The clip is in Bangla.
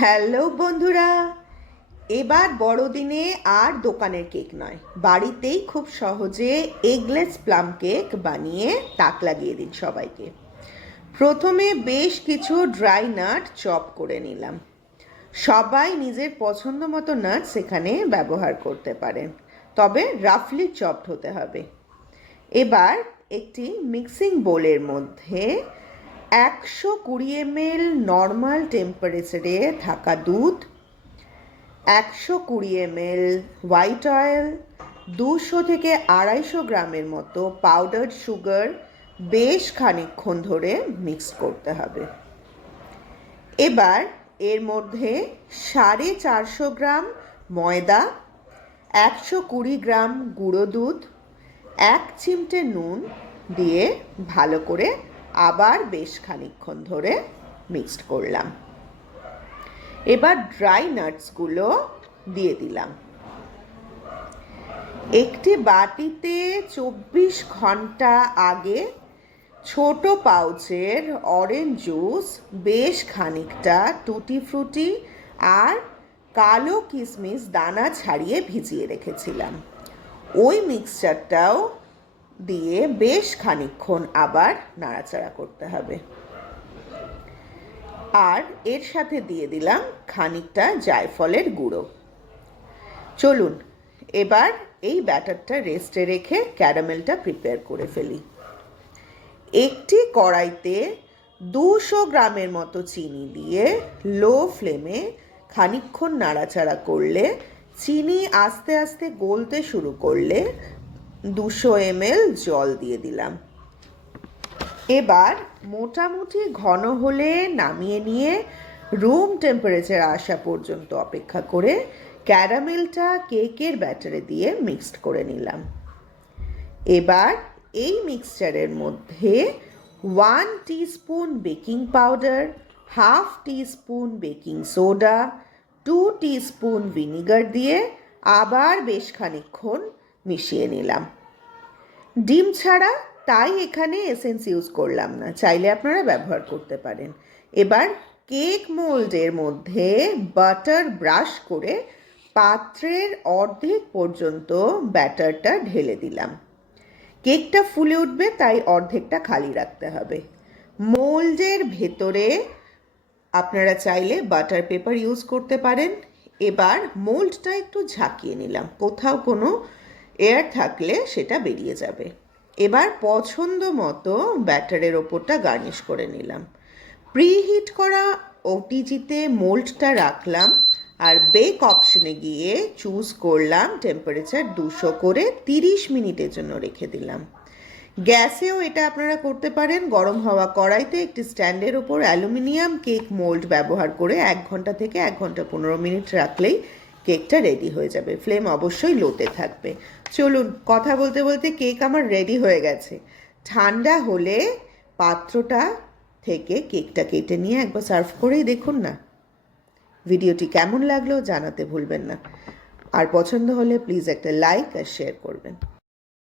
হ্যালো বন্ধুরা, এবার বড়দিনে আর দোকানের কেক নয়, বাড়িতেই খুব সহজে এগলেস প্লাম কেক বানিয়ে তাক লাগিয়ে দিন সবাইকে। প্রথমে বেশ কিছু ড্রাই নাট চপ করে নিলাম। সবাই নিজের পছন্দ মতো নাটস এখানে ব্যবহার করতে পারেন, তবে রাফলি চপড হতে হবে। এবার একটি মিক্সিং বোলের মধ্যে 120 ml নর্মাল টেম্পারেচারে থাকা দুধ, 120 ml হোয়াইট অয়েল, 200 থেকে 250 গ্রামের মতো পাউডার্ড সুগার বেশ খানিকক্ষণ ধরে মিক্স করতে হবে। এবার এর মধ্যে 450 গ্রাম ময়দা, 120 গ্রাম গুঁড়ো দুধ, 1 চিমটে নুন দিয়ে ভালো করে আবার বেশ খানিকক্ষণ ধরে মিক্সড করলাম। এবার ড্রাই নাটসগুলো দিয়ে দিলাম। একটি বাটিতে 24 ঘন্টা আগে ছোট পাউচের অরেঞ্জ জুস, বেশ খানিকটা টুটি ফ্রুটি আর কালো কিশমিশ দানা ছাড়িয়ে ভিজিয়ে রেখেছিলাম। ওই মিক্সচারটাও দিয়ে বেশ খানিকক্ষণ আবার নাড়াচাড়া করতে হবে। আর এর সাথে দিয়ে দিলাম খানিকটা জায়ফলের গুঁড়ো। চলুন এবার এই ব্যাটারটা রেস্টে রেখে ক্যারামেলটা প্রিপেয়ার করে ফেলি। একটি কড়াইতে 200 গ্রামের মতো চিনি দিয়ে লো ফ্লেমে খানিকক্ষণ নাড়াচাড়া করলে, চিনি আস্তে আস্তে গলতে শুরু করলে 200 ml জল দিয়ে দিলাম। এবার মোটামুটি ঘন হলে নামিয়ে নিয়ে রুম টেম্পারেচার আসা পর্যন্ত অপেক্ষা করে ক্যারামেলটা কেকের ব্যাটারে দিয়ে মিক্সড করে নিলাম। এবার এই মিক্সচারের মধ্যে 1 teaspoon baking powder, half teaspoon baking soda, 2 teaspoon vinegar দিয়ে আবার বেশ খানিকক্ষণ মিশিয়ে নিলাম। ডিম ছাড়া, তাই এখানে এসেন্স ইউজ করলাম না, চাইলে আপনারা ব্যবহার করতে পারেন। এবার কেক মোল্ডের মধ্যে বাটার ব্রাশ করে পাত্রের অর্ধেক পর্যন্ত ব্যাটারটা ঢেলে দিলাম। কেকটা ফুলে উঠবে, তাই অর্ধেকটা খালি রাখতে হবে। মোল্ডের ভেতরে আপনারা চাইলে বাটার পেপার ইউজ করতে পারেন। এবার মোল্ডটা একটু ঝাঁকিয়ে নিলাম, কোথাও কোনো এয়ার থাকলে সেটা বেরিয়ে যাবে। এবার পছন্দ মতো ব্যাটারের ওপরটা গার্নিশ করে নিলাম। প্রিহিট করা ওটিজিতে মোল্ডটা রাখলাম আর বেক অপশনে গিয়ে চুজ করলাম টেম্পারেচার 200 করে 30 মিনিটের জন্য রেখে দিলাম। গ্যাসেও এটা আপনারা করতে পারেন। গরম হওয়া কড়াইতে একটি স্ট্যান্ডের ওপর অ্যালুমিনিয়াম কেক মোল্ড ব্যবহার করে 1 ঘন্টা থেকে 1 ঘন্টা 15 মিনিট রাখলেই কেকটা রেডি হয়ে যাবে। ফ্লেম অবশ্যই লোতে থাকবে। চলুন, কথা বলতে বলতে কেক আমার রেডি হয়ে গেছে। ঠান্ডা হলে পাত্রটা থেকে কেকটা কেটে নিয়ে একবার সার্ভ করেই দেখুন না। ভিডিওটি কেমন লাগলো জানাতে ভুলবেন না, আর পছন্দ হলে প্লিজ একটা লাইক আর শেয়ার করবেন।